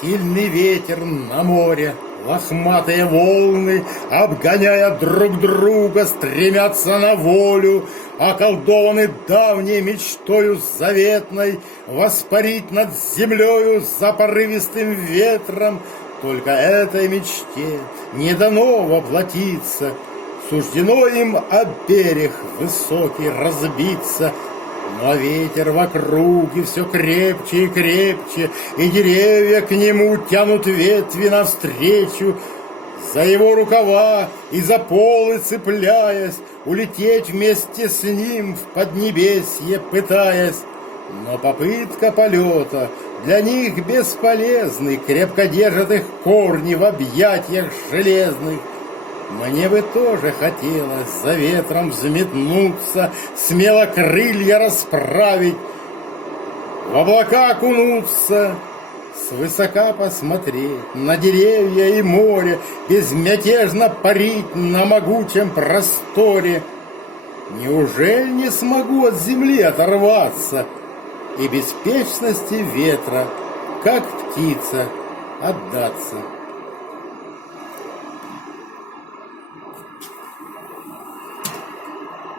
Сильный ветер на море, лохматые волны, обгоняя друг друга, стремятся на волю, околдованы давней мечтою заветной воспарить над землею за порывистым ветром. Только этой мечте не дано воплотиться, суждено им о берег высокий разбиться. Но ветер в округе все крепче и крепче, и деревья к нему тянут ветви навстречу. За его рукава и за полы цепляясь, улететь вместе с ним в поднебесье пытаясь. Но попытка полета для них бесполезны, крепко держат их корни в объятиях железных. Мне бы тоже хотелось за ветром взметнуться, смело крылья расправить, в облака окунуться, свысока посмотреть на деревья и море, безмятежно парить на могучем просторе. Неужели не смогу от земли оторваться и беспечности ветра, как птица, отдаться?